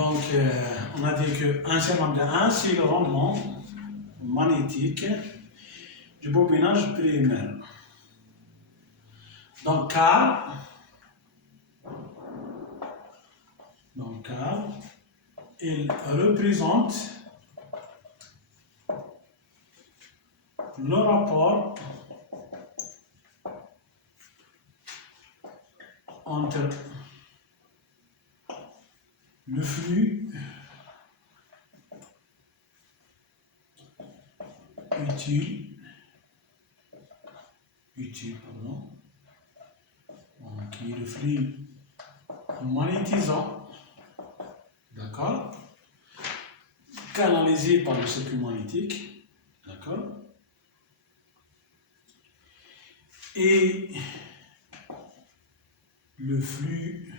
Donc, on a dit qu'un seul lambda 1, c'est le rendement magnétique du bobinage primaire. Donc, K, il représente le rapport entre le flux utile, qui est le flux magnétisant, d'accord, canalisé par le circuit magnétique, d'accord, et le flux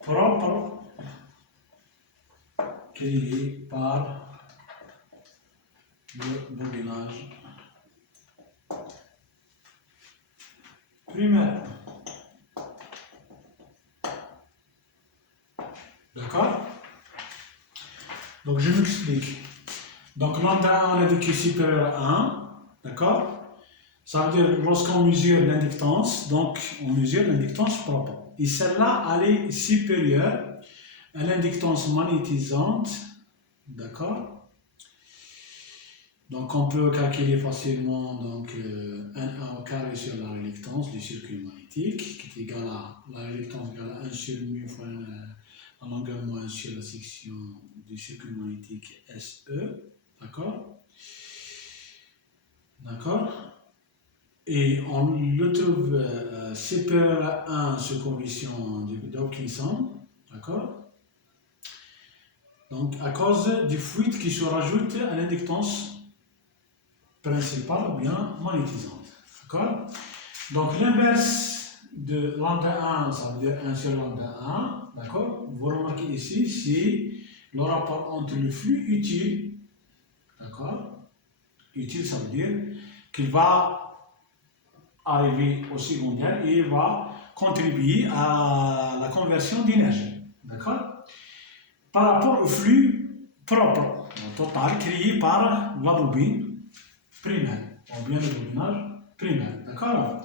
propre créé par le bobinage primaire. D'accord? Donc je m'explique. Donc lambda 1, on a dit qu'il est supérieur à 1. D'accord? Ça veut dire lorsqu'on mesure l'inductance, donc on mesure l'inductance propre. Et celle-là, elle est supérieure à l'inductance magnétisante. D'accord? Donc on peut calculer facilement donc, N1 au carré sur la réluctance du circuit magnétique, qui est égale à la réluctance égale à 1 sur mu fois la longueur moins 1 sur la section du circuit magnétique SE. D'accord? D'accord? Et on le trouve supérieur à 1 sur condition d'Hopkinson. D'accord? Donc à cause du fluide qui se rajoute à l'inductance principale ou bien magnétisante. D'accord? Donc l'inverse de lambda 1, ça veut dire 1 sur lambda 1. D'accord? Vous remarquez ici, c'est le rapport entre le flux utile. D'accord? Utile, ça veut dire qu'il va arriver au secondaire et il va contribuer à la conversion d'énergie. D'accord? Par rapport au flux propre, total, créé par la bobine primaire, ou bien le bobinage primaire. D'accord?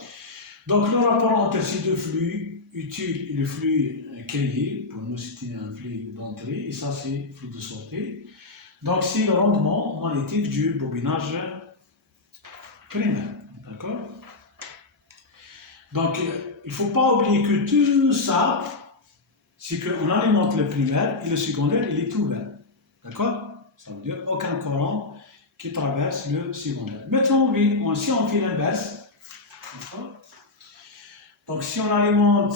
Donc le rapport entre ces deux flux utile et le flux créé, pour nous c'était un flux d'entrée, et ça c'est le flux de sortie. Donc c'est le rendement magnétique du bobinage primaire. D'accord? Donc il ne faut pas oublier que tout ça, c'est qu'on alimente le primaire et le secondaire, il est ouvert. D'accord? Ça veut dire aucun courant qui traverse le secondaire. Maintenant, si on fait l'inverse, donc si on alimente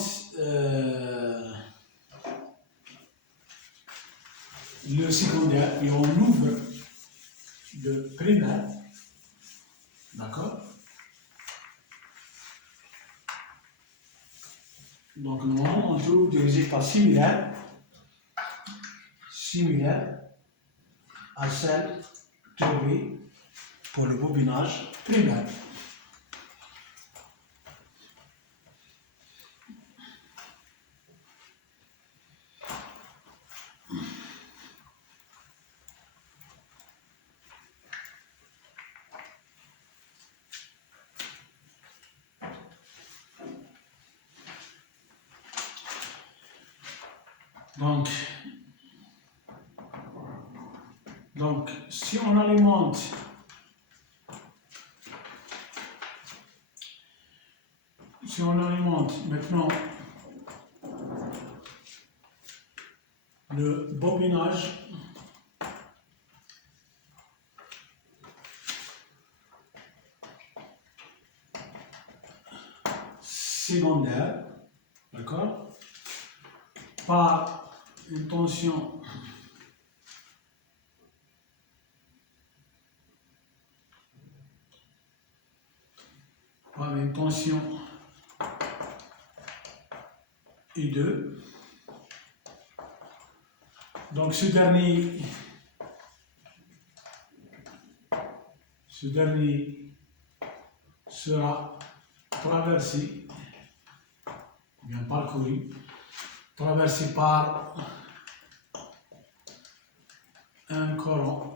le secondaire et on ouvre le primaire, d'accord? Donc normalement, on trouve des résultats similaires à celles trouvées pour le bobinage primaire. Donc, si on alimente maintenant le bobinage secondaire, d'accord, par une tension I2. Donc ce dernier sera traversé, bien parcouru, traversé par un coron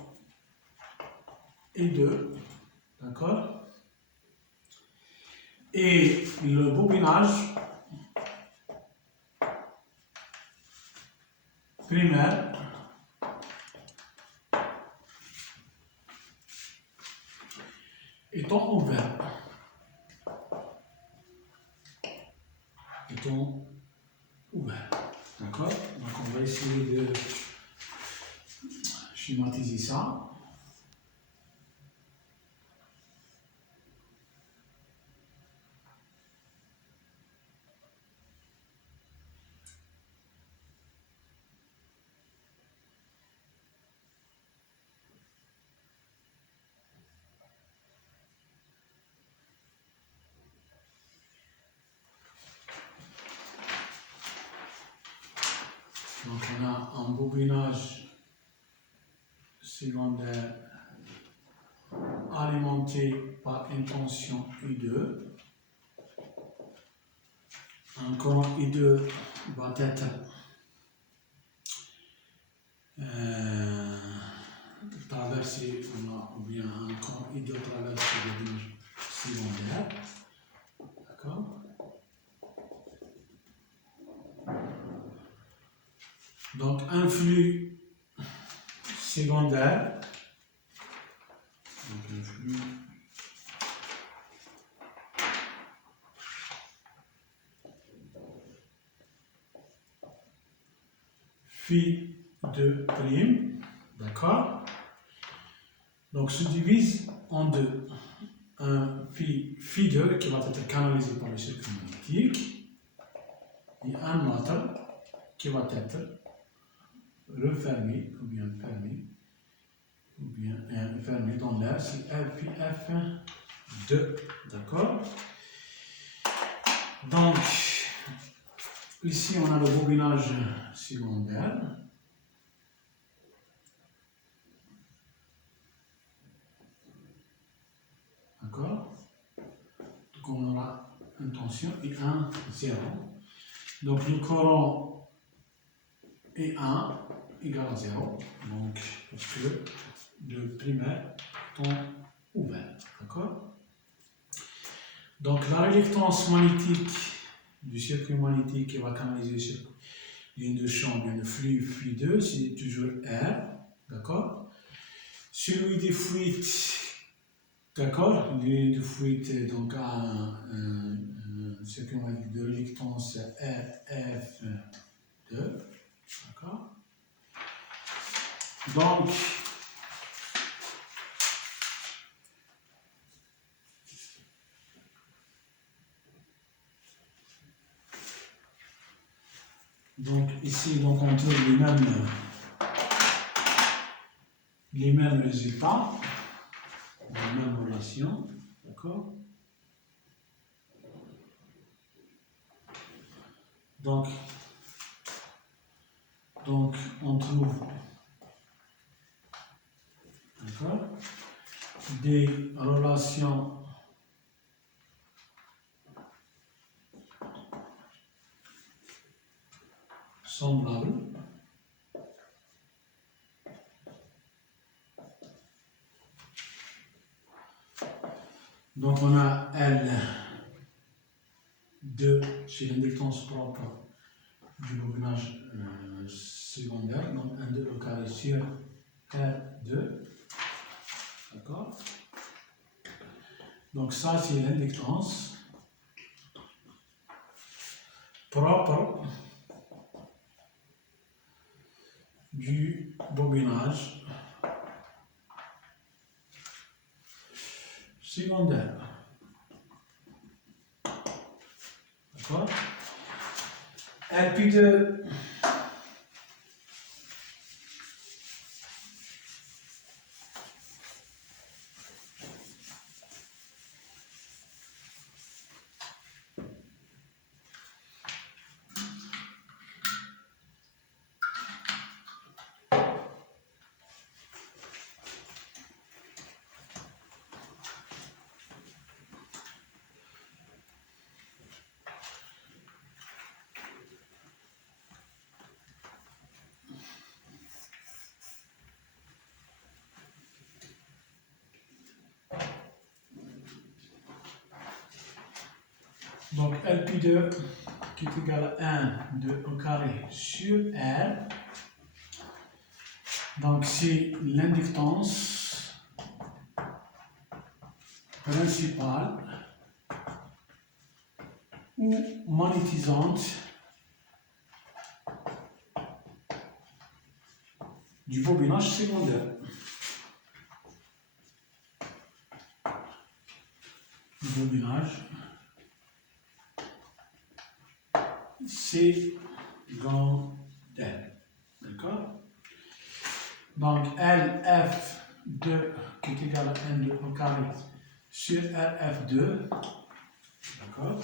et deux, d'accord? Et le bobinage primaire étant ouvert. D'accord? Donc on va essayer de schématiser ça. Donc on a un bobinage secondaire alimenté par une tension I2. Un courant I2 va être traversé, ou bien un courant I2 traverse le bobinage secondaire. D'accord? Donc un flux secondaire, donc un flux phi de prime, d'accord? Donc se divise en deux. Un phi 2 qui va être canalisé par le circuit magnétique et un autre qui va être refermé ou bien fermé ou bien fermé dans l'air, c'est phi F2, d'accord? Donc ici on a le bobinage secondaire. D'accord? Donc on aura une tension et un 0. Donc le courant est 1 égale à 0. Donc parce que le primaire est ouvert. D'accord? Donc la rélectance magnétique du circuit magnétique qui va canaliser le circuit de champ, bien de flux phi 2, c'est toujours R. D'accord? Celui des fuites, d'accord? Celui des fuites donc a un circuit magnétique de rélectance RF2. D'accord? Donc ici donc on trouve les mêmes résultats, les mêmes relations, d'accord? Donc on trouve, d'accord, des relations semblables. Donc on a L2 chez l'inductance propre du bobinage secondaire, donc 1,2 au carré sur R2. D'accord? Donc ça c'est l'inductance propre du bobinage secondaire. D'accord? LP2 Donc Lp2 qui est égal à 1, 2 au carré sur R. Donc c'est l'inductance principale ou magnétisante du bobinage secondaire. Le bobinage secondaire. D'accord? Donc LF2 qui est égal à N2 au carré sur RF2. D'accord?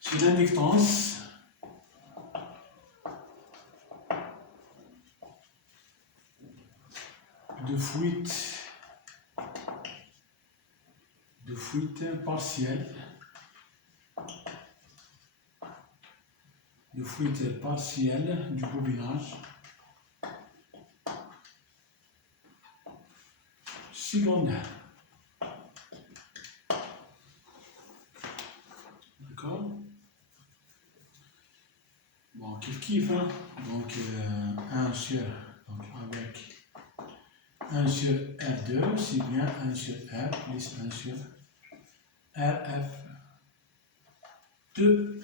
C'est l'inductance de fuite partielle du bobinage secondaire. D'accord? Bon, kiff, hein? Donc 1 sur, donc avec 1 sur R2, c'est bien 1 sur R plus 1 sur RF2.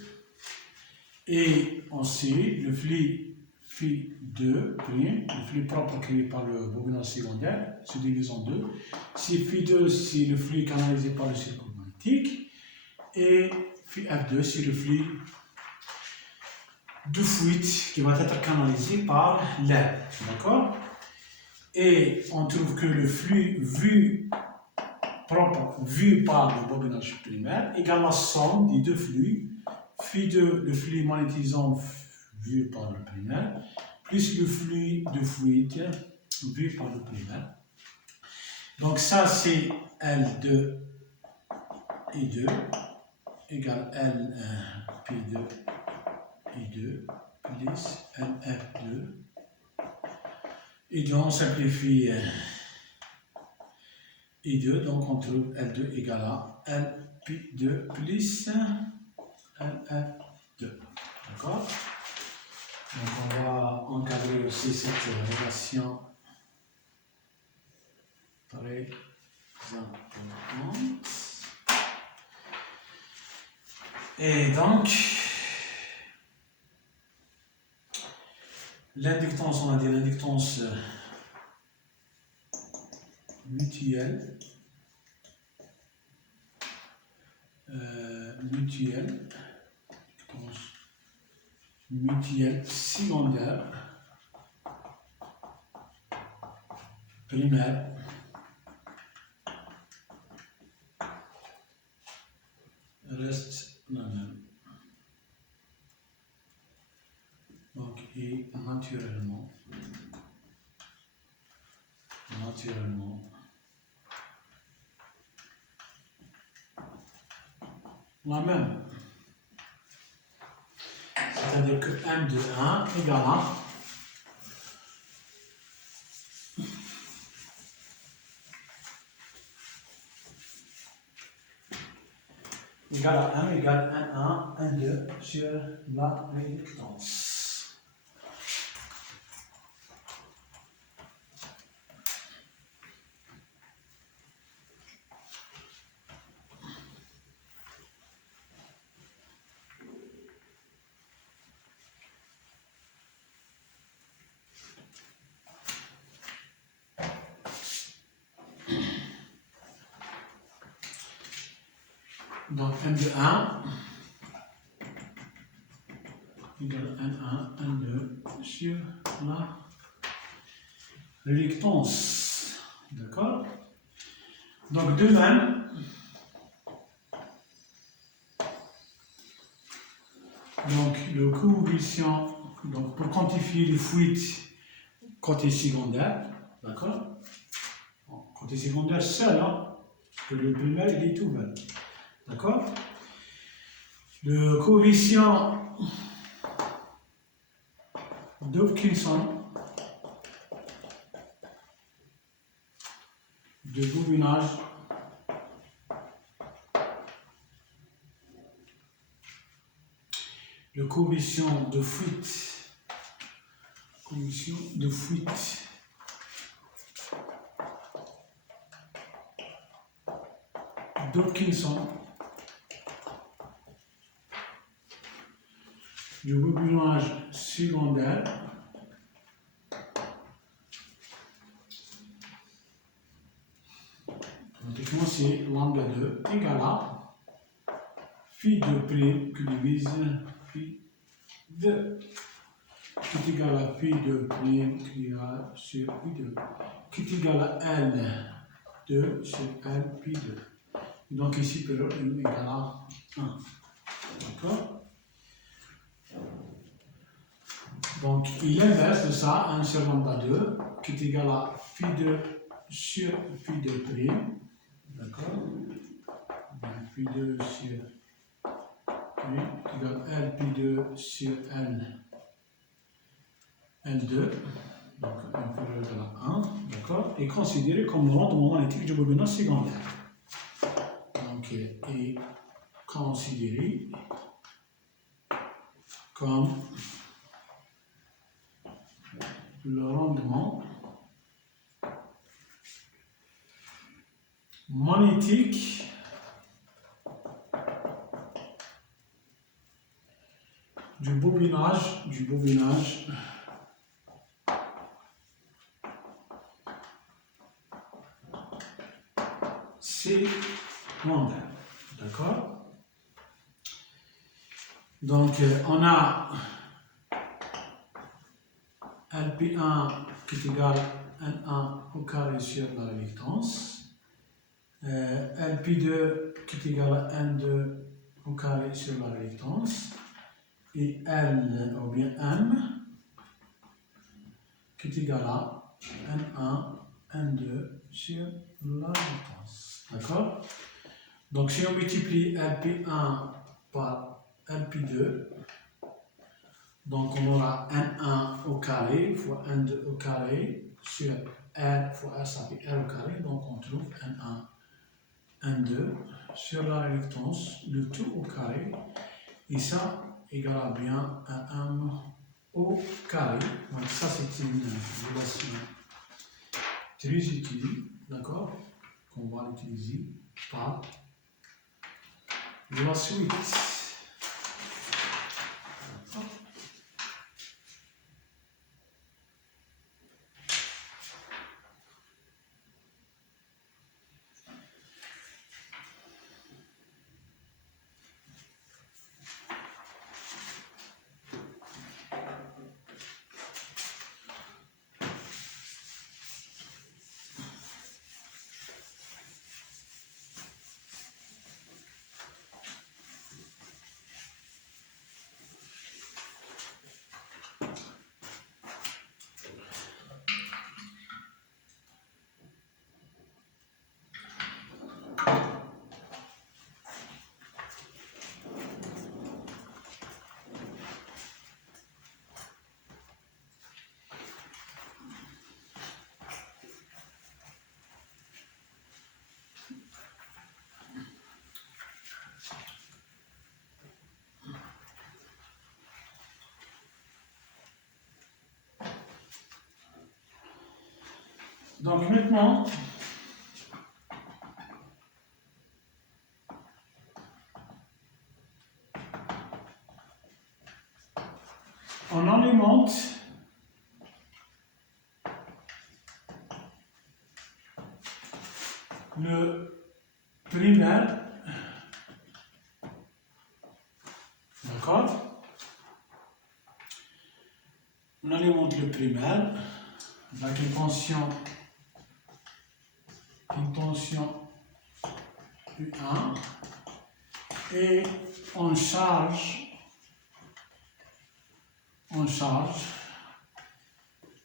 Et on sait le flux phi2', le flux propre créé par le bobinage secondaire, se divise en deux. Si phi2, c'est le flux canalisé par le circuit magnétique, et phi F2, c'est le flux de fuite qui va être canalisé par l'air. D'accord? Et on trouve que le flux propre vu par le bobinage primaire égale la somme des deux flux. Phi2, le flux magnétisant vu par le primaire, plus le flux de fuite vu par le primaire. Donc ça c'est L2 et 2 égale L P2 et 2 plus LF2. Et donc on simplifie I2, donc on trouve L2 égale à LP2 plus LF2. D'accord? Donc on va encadrer aussi cette relation très importante. Et donc, l'inductance, on a dit l'inductance mutuelle. Mutuelle secondaire primaire reste la même. Donc, et naturellement la même. C'est-à-dire que M de 1 égale à 1 égale 1, 2 sur la réductance. Donc M de 1 égale N1, N2 sur la réductance. D'accord? Donc de même, donc le coefficient, donc pour quantifier les fuites côté secondaire, d'accord? Côté secondaire seul, hein, que le primaire il est ouvert. D'accord? Le coefficient d'Hopkinson de bobinage le coefficient de fuite Dawkinson du bobinage secondaire automatiquement c'est lambda 2 égale à phi 2 prime qui divise phi 2 qui est égal à phi 2 prime qui ira sur phi 2 qui est égal à L2 sur L pi 2. Et donc ici, période est égal à 1. D'accord? Donc il inverse de ça 1 sur lambda 2 qui est égal à phi 2 sur phi 2 prime. D'accord? Phi 2 sur prime égale L pi 2 sur L2. Donc inférieur à 1. D'accord? Et considéré comme le rendement magnétique du bobinage secondaire. Donc, est considéré comme le rendement magnétique du bobinage secondaire. D'accord? Donc, on a LP1 qui est égal à N1 au carré sur la réactance. LP2 qui est égal à N2 au carré sur la réactance. Et L ou bien M qui est égal à N1, N2 sur la réactance. D'accord? Donc, si on multiplie LP1 par LP2, donc on aura N1 au carré fois N2 au carré sur R fois R, ça fait R au carré, donc on trouve N1, N2 sur la réactance, le tout au carré, et ça égale bien à M au carré. Donc ça c'est une relation très utile, d'accord, qu'on va utiliser par la suite. Donc maintenant, on alimente le primaire, d'accord? On alimente le primaire avec une tension U1 et on charge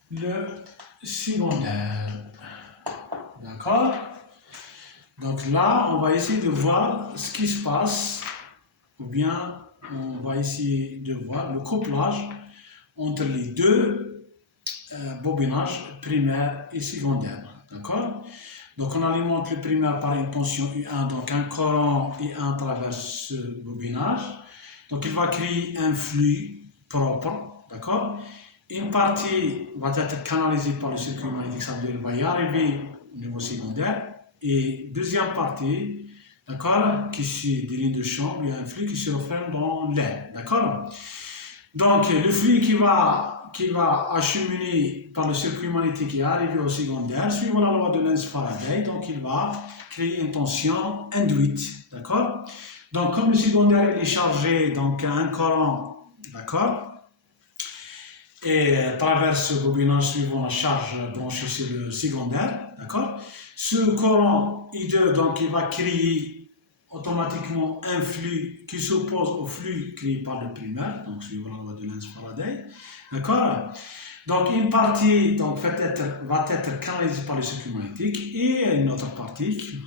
le secondaire, d'accord? Donc là, on va essayer de voir ce qui se passe, ou bien on va essayer de voir le couplage entre les deux bobinages primaires et secondaires, d'accord? Donc on alimente le primaire par une tension U1, donc un courant I1 traverse ce bobinage. Donc il va créer un flux propre, d'accord? Une partie va être canalisée par le circuit magnétique, ça veut dire qu'il va y arriver au niveau secondaire. Et deuxième partie, d'accord, qui suit des lignes de champ, il y a un flux qui se referme dans l'air, d'accord? Donc le flux qui va acheminer par le circuit magnétique et arriver au secondaire, suivant la loi de Lenz-Faraday, donc il va créer une tension induite, d'accord? Donc comme le secondaire est chargé, donc un courant, d'accord, et traverse ce bobinage suivant la charge branchée sur le secondaire, d'accord? Ce courant I2, donc il va créer automatiquement un flux qui s'oppose au flux créé par le primaire, donc suivant la loi de Lenz-Faraday, d'accord? Donc une partie donc, va être canalisée par le circuit magnétique et une autre partie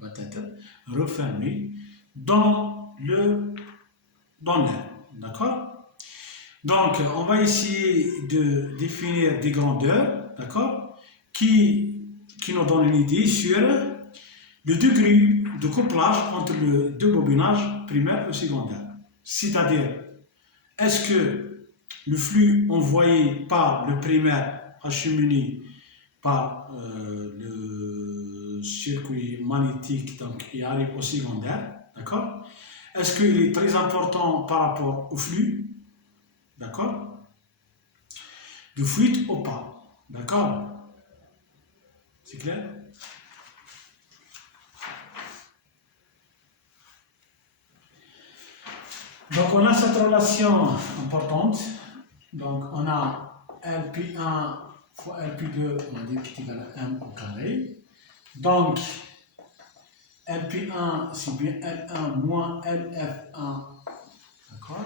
va être refermée dans l'air, d'accord? Donc, on va essayer de définir des grandeurs, d'accord, qui nous donnent une idée sur le degré de couplage entre les deux bobinages primaire et secondaire. C'est-à-dire, est-ce que le flux envoyé par le primaire acheminé par le circuit magnétique donc, et arrive au secondaire, d'accord? Est-ce qu'il est très important par rapport au flux? D'accord? De fluide ou pas. D'accord? C'est clair? Donc on a cette relation importante. Donc on a LP1 fois LP2, on a dit qui est égal à M au carré. Donc LP1 c'est bien L1 moins LF1. D'accord?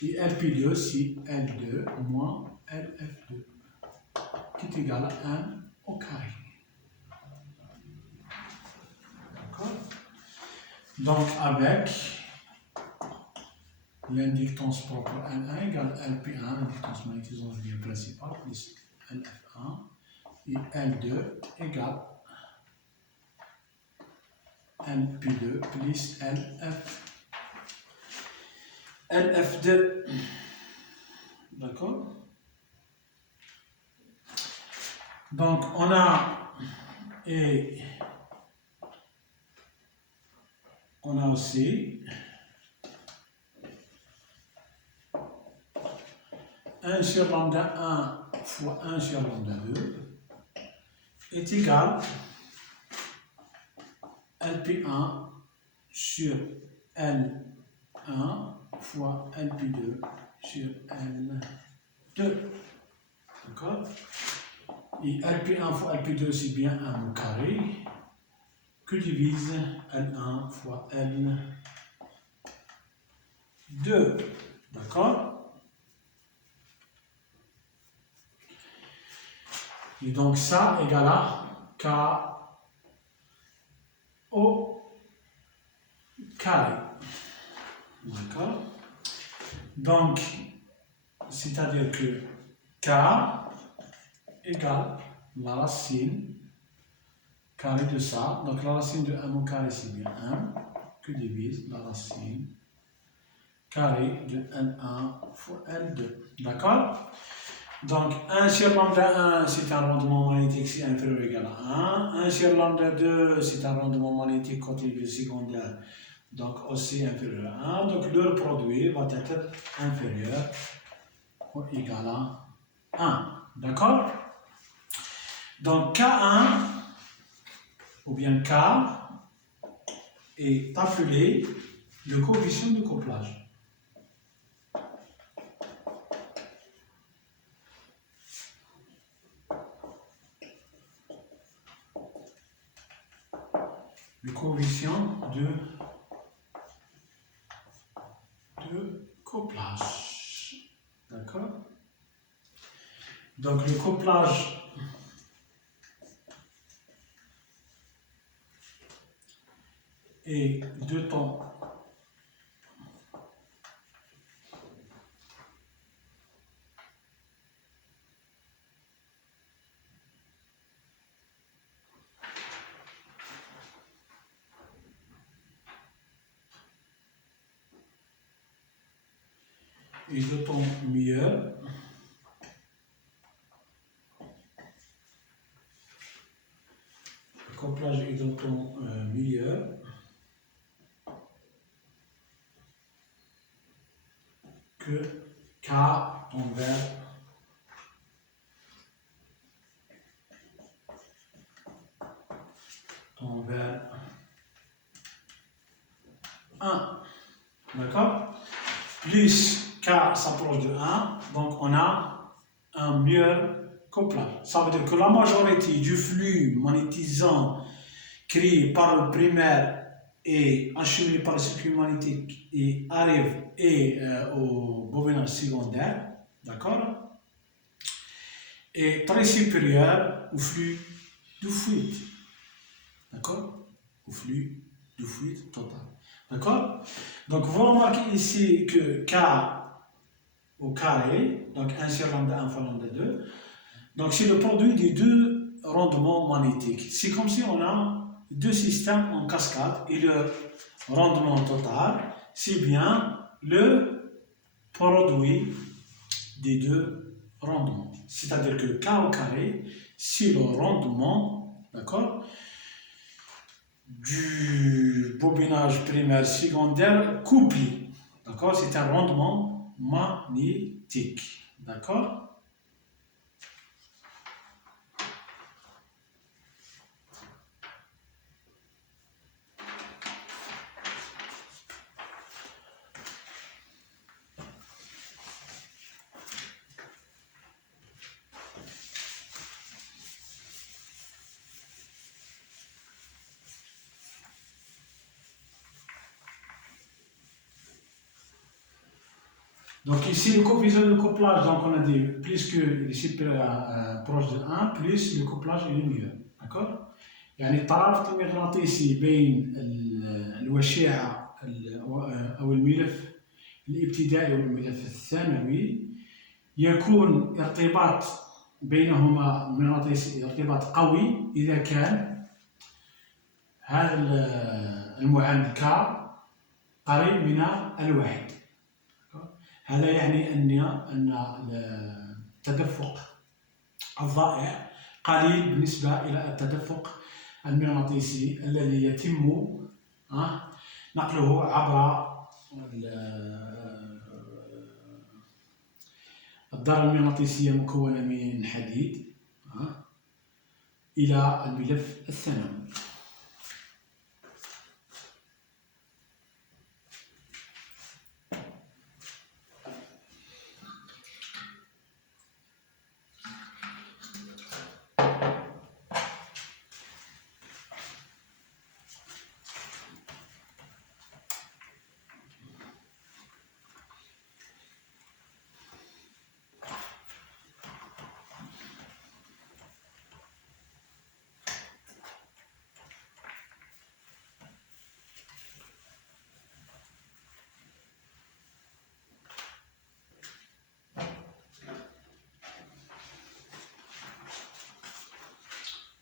Et LP2 c'est L2 moins LF2 qui est égal à M au carré. D'accord? Donc avec l'inductance propre N1 égale LP1, l'inductance magnétisante bien principale, plus LF1, et L2 égale LP2 plus LF2. D'accord? Donc on a aussi 1 sur lambda 1 fois 1 sur lambda 2 est égal LP1 sur L1 fois LP2 sur L2. D'accord? Et LP1 fois LP2 c'est bien 1 au carré que divise L1 fois L2. D'accord? Et donc ça égale à K au carré. D'accord? Donc, c'est-à-dire que K égale la racine carré de ça. Donc la racine de 1 au carré c'est bien 1 que divise la racine carré de L1 fois L2. D'accord? Donc 1 sur lambda 1 c'est un rendement magnétique c'est inférieur ou égal à 1. 1 sur lambda 2 c'est un rendement magnétique côté secondaire donc aussi inférieur à 1. Donc leur produit va être inférieur ou égal à 1. D'accord? Donc K1 ou bien K est appelé le coefficient de couplage. Le coefficient de couplage. D'accord? Donc le couplage est de temps est d'autant mieux le couplage est d'autant mieux que K envers envers 1. D'accord? Plus K s'approche de 1, donc on a un meilleur couplage. Ça veut dire que la majorité du flux magnétisant créé par le primaire et acheminé par le circuit magnétique et arrive au bobinage secondaire, d'accord? Est très supérieur au flux du fluide, d'accord? Au flux du fluide total. D'accord? Donc, vous remarquez ici que K au carré, donc 1 sur lambda 1 fois lambda 2, donc c'est le produit des deux rendements magnétiques. C'est comme si on a deux systèmes en cascade et le rendement total, c'est bien le produit des deux rendements. C'est-à-dire que K au carré, c'est le rendement, d'accord, du bobinage primaire secondaire couplé. D'accord? C'est un rendement magnétique. D'accord? Donc ici, le coefficient de couplage, donc on a dit, plus que ici proche de 1, plus le couplage est mieux. D'accord؟ يعني الترابط المغناطيسي بين الوشيعة أو الملف الابتدائي والملف الثانوي يكون ارتباط بينهما مغناطيسي ارتباط قوي إذا كان هذا المعامل K قريب من الواحد. هذا يعني أن التدفق الضائع قليل بالنسبة إلى التدفق المغناطيسي الذي يتم نقله عبر الذرة المغناطيسية المكونة من حديد إلى الملف الثانوي.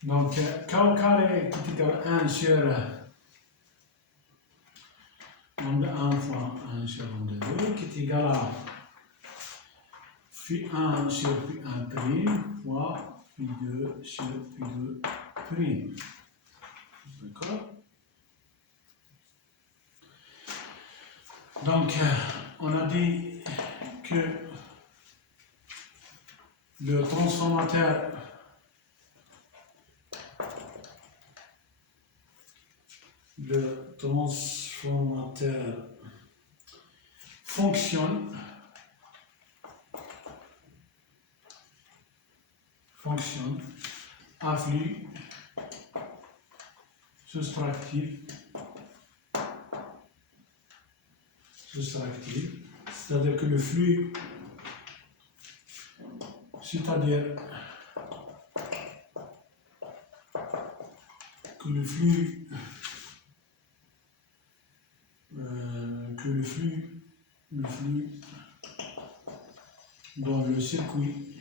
Donc, K au carré qui est égal à 1 sur lambda 1 fois 1 sur lambda 2 qui est égal à phi 1 sur phi 1 prime fois phi 2 sur phi 2 prime. D'accord? Donc, on a dit que le transformateur fonctionne à flux soustractif, c'est-à-dire que le flux, c'est-à-dire que le flux dans le circuit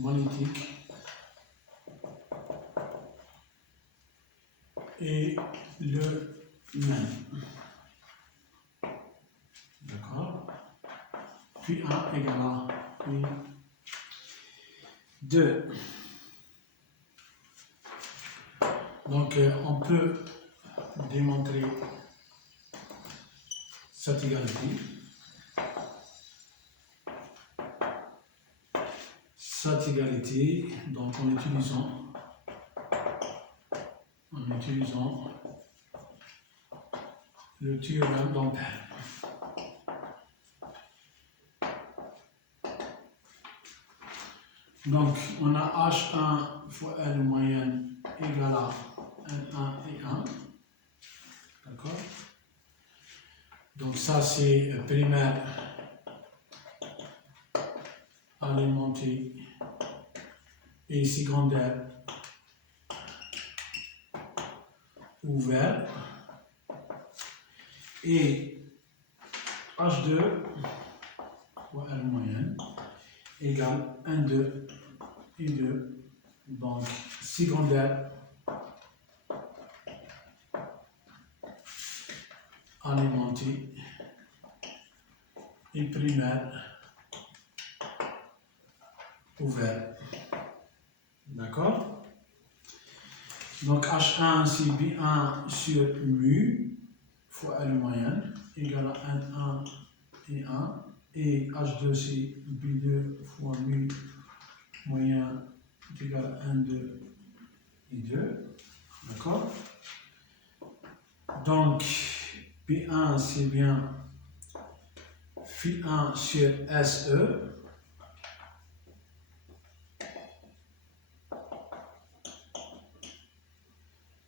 magnétique est le même. D'accord? Puis 1 égale à puis 2. Donc, on peut démontrer cette égalité. Cette égalité, donc en utilisant le théorème d'Ampère. Donc, on a H1 fois L moyenne égale à N1 et 1. D'accord? Donc, ça, c'est primaire alimenté et secondaire ouvert. Et H2 fois L moyenne égale 1, 2 et 2. Donc, secondaire alimenté et primaire ouvert. D'accord? Donc, H1, c'est B1 sur mu fois L moyenne égale à N1 et 1. Et H2, c'est B2 fois mu moyen égale à 1, 2 et 2. D'accord? Donc, P1, c'est bien Phi1 sur SE.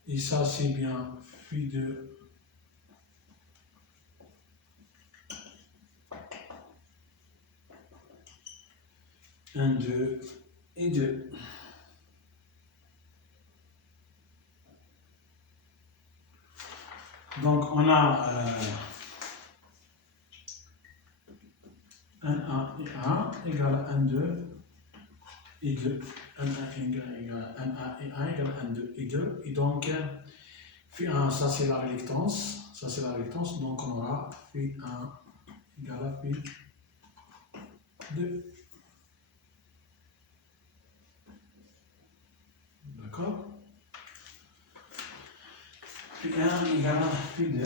Et ça, c'est bien Phi2 1, 2 et 2. Donc, on a 1, 1 et 1 égale à 1, 2 et 2. 1, 1 égale à 1, 1 et 1 égale à 1, 2 et 2. Et donc, Phi1, ça c'est la réluctance. Ça c'est la réluctance. Donc, on aura Phi1 égale à Phi2. D'accord? Phi1 égale à Phi2.